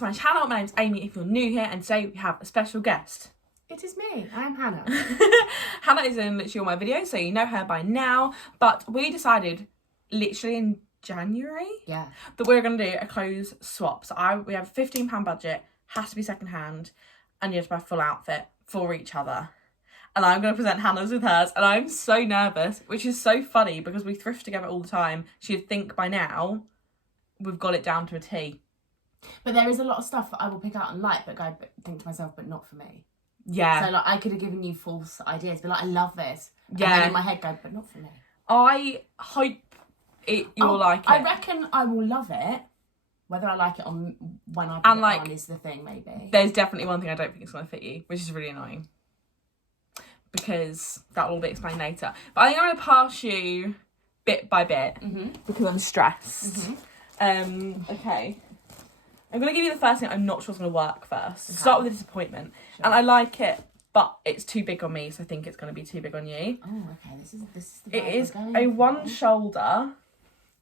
to my channel. My name's Amy if you're new here, and today we have a special guest. It is me. I am Hannah. Hannah is in literally all my videos, so you know her by now. But we decided literally in January that we're going to do a clothes swap. So we have a £15 budget, has to be secondhand, and you have to buy a full outfit for each other. And I'm going to present Hannah's with hers, and I'm so nervous, which is so funny because we thrift together all the time. She'd think by now we've got it down to a T. But there is a lot of stuff that I will pick out and like, but think to myself, but not for me. Yeah. So like I could have given you false ideas, but like I love this. Yeah. And then in my head go, but not for me. I hope you'll like it. I reckon I will love it. Whether I like it on when I put it on is the thing, maybe. There's definitely one thing I don't think is going to fit you, which is really annoying. Because that will be explained later. But I think I'm going to pass you bit by bit because I'm stressed. Okay. I'm going to give you the first thing I'm not sure is going to work first. Okay. Start with a disappointment. Sure. And I like it, but it's too big on me, so I think it's going to be too big on you. Oh, okay. This is the It is a one-shoulder,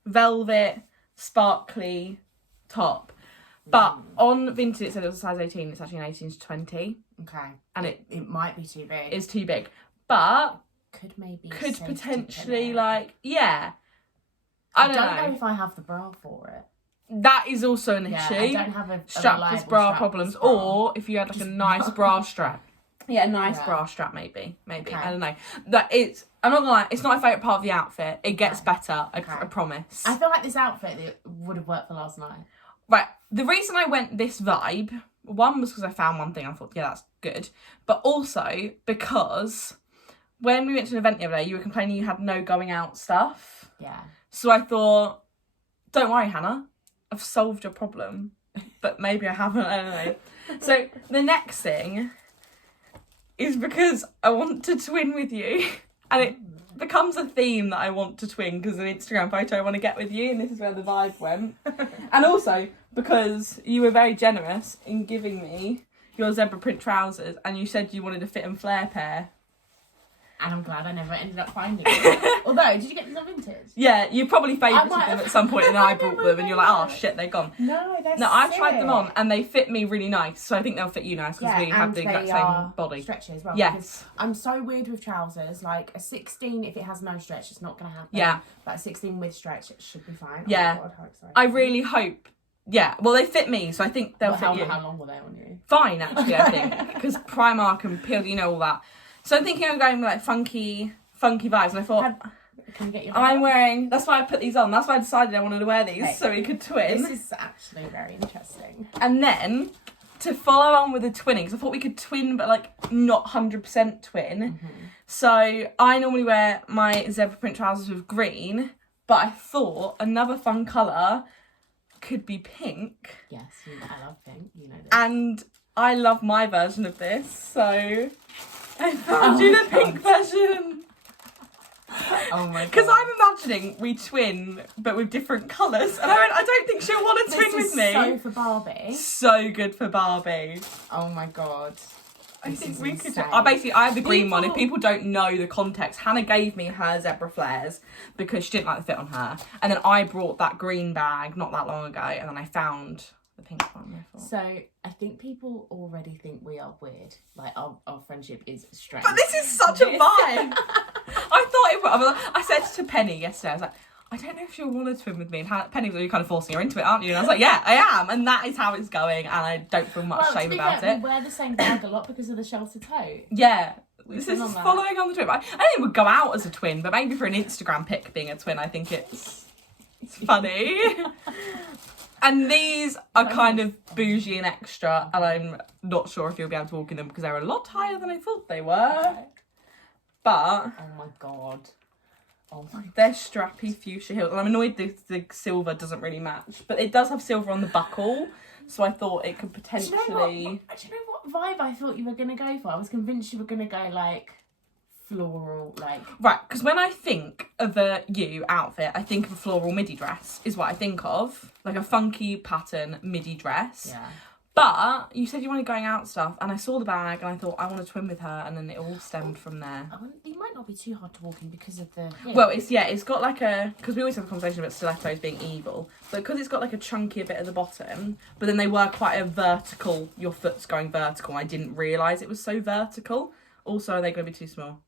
velvet, sparkly top. But on Vinted it said it was a size 18. It's actually an 18 to 20. Okay. And it might be too big. It's too big. But could potentially I don't know if I have the bra for it. That is also an issue. I don't have a strapless bra problems. Bra. Or if you had like a nice bra strap. Yeah, a nice bra strap maybe. Okay. I don't know. I'm not gonna lie, it's not my favourite part of the outfit. It gets better, I promise. I feel like this outfit would have worked for last night. Right. The reason I went this vibe, one was because I found one thing and I thought, yeah, that's good. But also because when we went to an event the other day, you were complaining you had no going out stuff. Yeah. So I thought, don't worry, Hannah, I've solved your problem. But maybe I haven't, I don't know. So the next thing is because I want to twin with you. And it becomes a theme that I want to twin because of an Instagram photo I want to get with you, and this is where the vibe went. And also because you were very generous in giving me your zebra print trousers, and you said you wanted a fit and flare pair. And I'm glad I never ended up finding it. Although, did you get these on Vinted? Yeah, you probably favoured them at some point and I bought them and you're like, oh shit, they're gone. No, I've tried them on and they fit me really nice, so I think they'll fit you nice because we have the exact same body. Stretchy as well. Yes. I'm so weird with trousers. Like a 16, if it has no stretch, it's not going to happen. Yeah. But a 16 with stretch, it should be fine. Yeah. Oh my God, how exciting. I really hope. Yeah, well, they fit me, so I think they'll fit you. How long were they on you? Fine, actually, I think, because Primark and Peel, you know all that. So I'm thinking I'm going with like funky vibes, and I thought, can you get your I'm wearing, that's why I put these on, that's why I decided I wanted to wear these, so we could twin. This is actually very interesting. And then, to follow on with the twinning, because I thought we could twin, but like not 100% twin. So I normally wear my zebra print trousers with green, but I thought another fun colour could be pink. Yes, I love pink, you know this. And I love my version of this, so I found you the pink version. Oh my God. Because I'm imagining we twin, but with different colours. And I went, I don't think she'll want to twin with me. So for Barbie. So good for Barbie. Oh my God. I think we could. I have the green one. If people don't know the context, Hannah gave me her zebra flares because she didn't like the fit on her. And then I brought that green bag not that long ago, and then I found the pink one. So I think people already think we are weird. Like our friendship is strange. But this is such a vibe. I thought it was. I said to Penny yesterday, I was like, I don't know if she'll want to twin with me. And Penny was really kind of forcing her into it, aren't you? And I was like, yeah, I am. And that is how it's going. And I don't feel much shame about it. We wear the same bag a lot because of the shelter tote. Yeah. This is following on the twin. I don't think it would go out as a twin, but maybe for an Instagram pic being a twin, I think it's funny. And these are kind of bougie and extra, and I'm not sure if you'll be able to walk in them because they're a lot higher than I thought they were. But oh my God. They're strappy fuchsia heels, and I'm annoyed the silver doesn't really match, but it does have silver on the buckle, so I thought it could potentially. Do you know what vibe I thought you were gonna go for? I was convinced you were gonna go like floral, like right. Because when I think of a you outfit, I think of a floral midi dress. Is what I think of, like a funky pattern midi dress. Yeah. But you said you wanted going out stuff, and I saw the bag, and I thought I want to twin with her, and then it all stemmed from there. It might not be too hard to walk in because of the... Yeah. Well, it's got like a... Because we always have a conversation about stilettos being evil. But because it's got like a chunkier bit at the bottom, but then they were quite a vertical... Your foot's going vertical. I didn't realise it was so vertical. Also, are they going to be too small?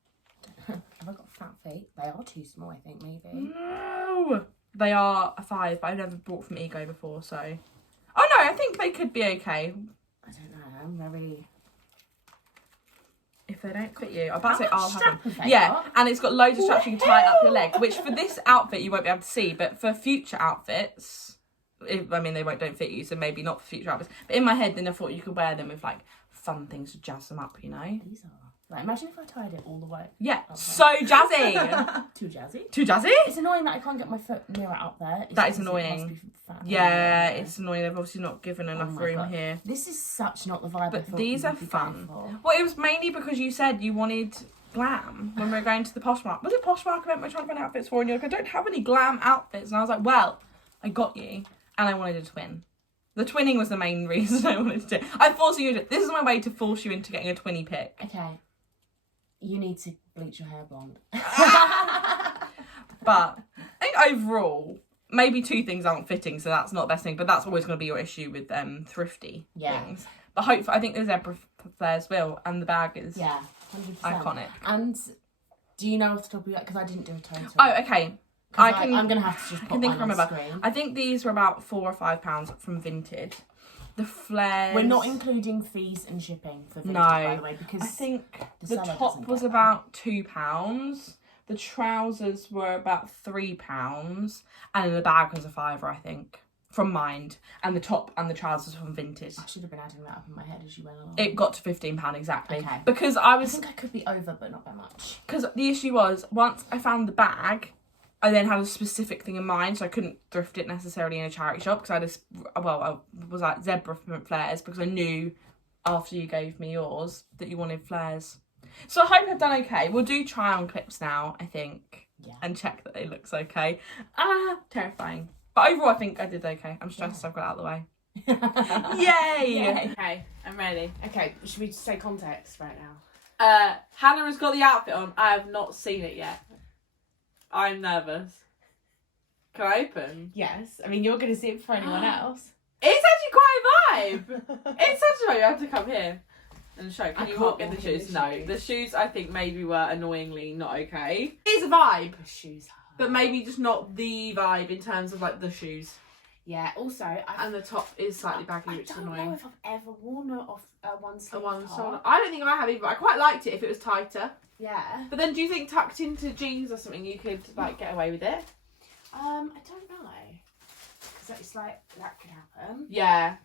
Have I got fat feet? They are too small, I think, maybe. No! They are a 5, but I've never bought from Ego before, so... Oh no, I think they could be okay. I don't know, I'm very... If they don't fit you, I'm about to say I'll have them. Have Yeah, got? and it's got loads of straps you can tie up your leg, which for this outfit you won't be able to see, but for future outfits, they don't fit you, so maybe not for future outfits. But in my head, then I thought you could wear them with like fun things to jazz them up, you know? These are... Like, imagine if I tied it all the way. Yeah, Okay. so jazzy. Too jazzy? Too jazzy? It's annoying that I can't get my foot nearer up there. That is because it annoying. must be fat. Yeah, it's annoying. They've obviously not given enough my room God. here. This is such not the vibe I But thought these we are would be going fun. for. Well, it was mainly because you said you wanted glam when we were going to the Poshmark. Was it Poshmark event we were trying to find outfits for? And you're like, I don't have any glam outfits. And I was like, well, I got you. And I wanted a twin. The twinning was the main reason I wanted to do it. I'm forcing you to... This is my way to force you into getting a twinny pick. Okay. You need to bleach your hair blonde. But I think overall, maybe 2 things aren't fitting, so that's not the best thing. But that's always going to be your issue with thrifty things. But hopefully, I think the zebra flares will, and the bag is 100%. iconic. And do you know off the top of your head? Because I didn't do a total. Oh, okay. I'm going to have to just put I can think mine on remember. screen. I think these were about £4 or £5 from Vinted. The flares. We're not including fees and shipping for Vinted, No. by the way, because I think the the seller top doesn't was get about £2. The trousers were about £3, and then the bag was a £5, I think, from Mind, and the top and the trousers from Vinted. I should have been adding that up in my head as you went along. It got to £15 exactly. Okay. Because I I think I could be over, but not by much. Because the issue was, once I found the bag, I then had a specific thing in mind, so I couldn't thrift it necessarily in a charity shop, because I was like zebra flares, because I knew after you gave me yours that you wanted flares. So I hope I've done okay. We'll do try on clips now, I think, and check that it looks okay. Terrifying. But overall, I think I did okay. I'm stressed I've got it out of the way. Yay! Okay, I'm ready. Okay, should we just say context right now? Hannah has got the outfit on. I have not seen it yet. I'm nervous. Can I open? Yes. I mean, you're going to see it before anyone else. It's actually quite a vibe. It's such a vibe. You have to come here and show. Can I you can't walk in the walk in shoes? the No, shoes. the shoes I think maybe were annoyingly not okay. It's a vibe, The shoes. but maybe just not the vibe in terms of like the shoes. Yeah, also, And the top is slightly baggy, I which is don't know annoying. if I've ever worn a one A sleeve one top. shoulder. I don't think I have either, but I quite liked it if it was tighter. Yeah. But then do you think tucked into jeans or something you could like get away with it? I don't know. Because it's like, that could happen. Yeah.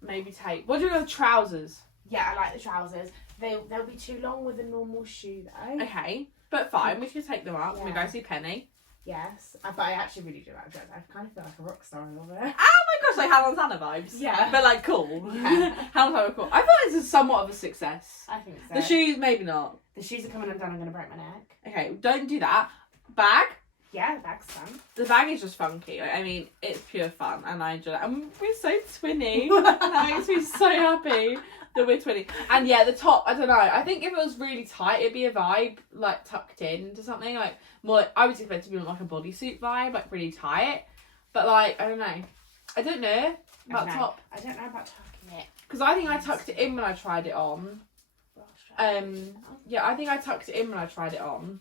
Maybe take. What do you do with trousers? Yeah, I like the trousers. They'll be too long with a normal shoe though. Okay. But fine, we can take them up when we Yeah. go see Penny. Yes. But I actually really do like dress. I kind of feel like a rock star a little bit. Oh my gosh, like Hannah Montana vibes. Yeah. But like cool. Yeah. Hannah Montana cool. I thought this is somewhat of a success. I think so. The shoes, maybe not. The shoes are coming undone. I'm going to break my neck. Okay, don't do that. Bag. Yeah, the bag's fun. The bag is just funky. Like, I mean, it's pure fun, and I enjoy it. And we're so twinny. That makes me so happy that we're twinning. And yeah, the top, I don't know. I think if it was really tight, it'd be a vibe, like tucked into something. Like, more like, I was expecting to be like a bodysuit vibe, like really tight. But like, I don't know. I don't know about top. I don't know about tucking it. Because I think I tucked it in when I tried it on. Yeah, I think I tucked it in when I tried it on.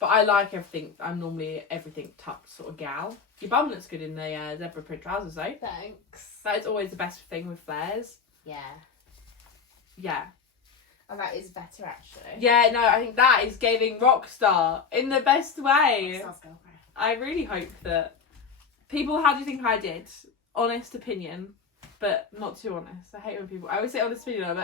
But I like everything. I'm normally everything tucked sort of gal. Your bum looks good in the zebra print trousers though. Thanks. That is always the best thing with flares. Yeah. Yeah. Oh, that is better actually. Yeah, no, I think that is giving rock star in the best way. Sounds good, okay. I really hope that people, how do you think I did? Honest opinion, but not too honest. I hate when people, I always say honest opinion, but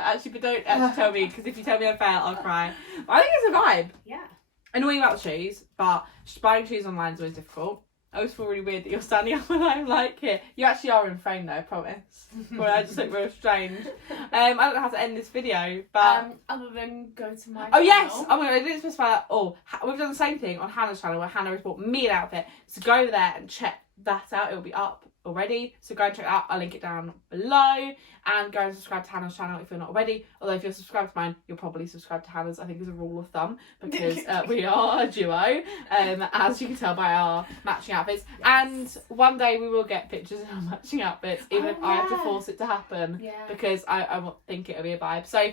don't actually tell me, because if you tell me I fail, I'll cry. But I think it's a vibe. Yeah. Annoying about the shoes, but buying shoes online is always difficult. I always feel really weird that you're standing up and I'm like here. You actually are in frame though, I promise. Where I just look real strange. I don't know how to end this video, but other than go to my oh yes! channel. Oh my god, I didn't specify that. Oh, we've done the same thing on Hannah's channel where Hannah has bought me an outfit. So go over there and check that out. It'll be up already, so go and check that out. I'll link it down below, and go and subscribe to Hannah's channel if you're not already. Although if you're subscribed to mine, you'll probably subscribe to Hannah's, I think, is a rule of thumb, because we are a duo, as you can tell by our matching outfits. Yes. And one day we will get pictures in our matching outfits, even if I have to force it to happen, because I think it'll be a vibe. So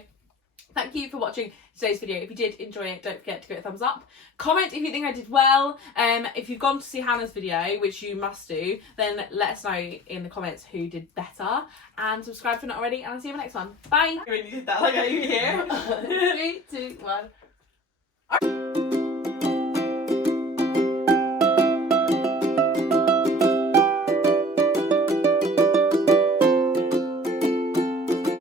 thank you for watching today's video. If you did enjoy it, don't forget to give it a thumbs up. Comment if you think I did well. If you've gone to see Hannah's video, which you must do, then let us know in the comments who did better. And subscribe if you're not already, and I'll see you in the next one. Bye! When you did that, like, are you here? 3, 2, 1.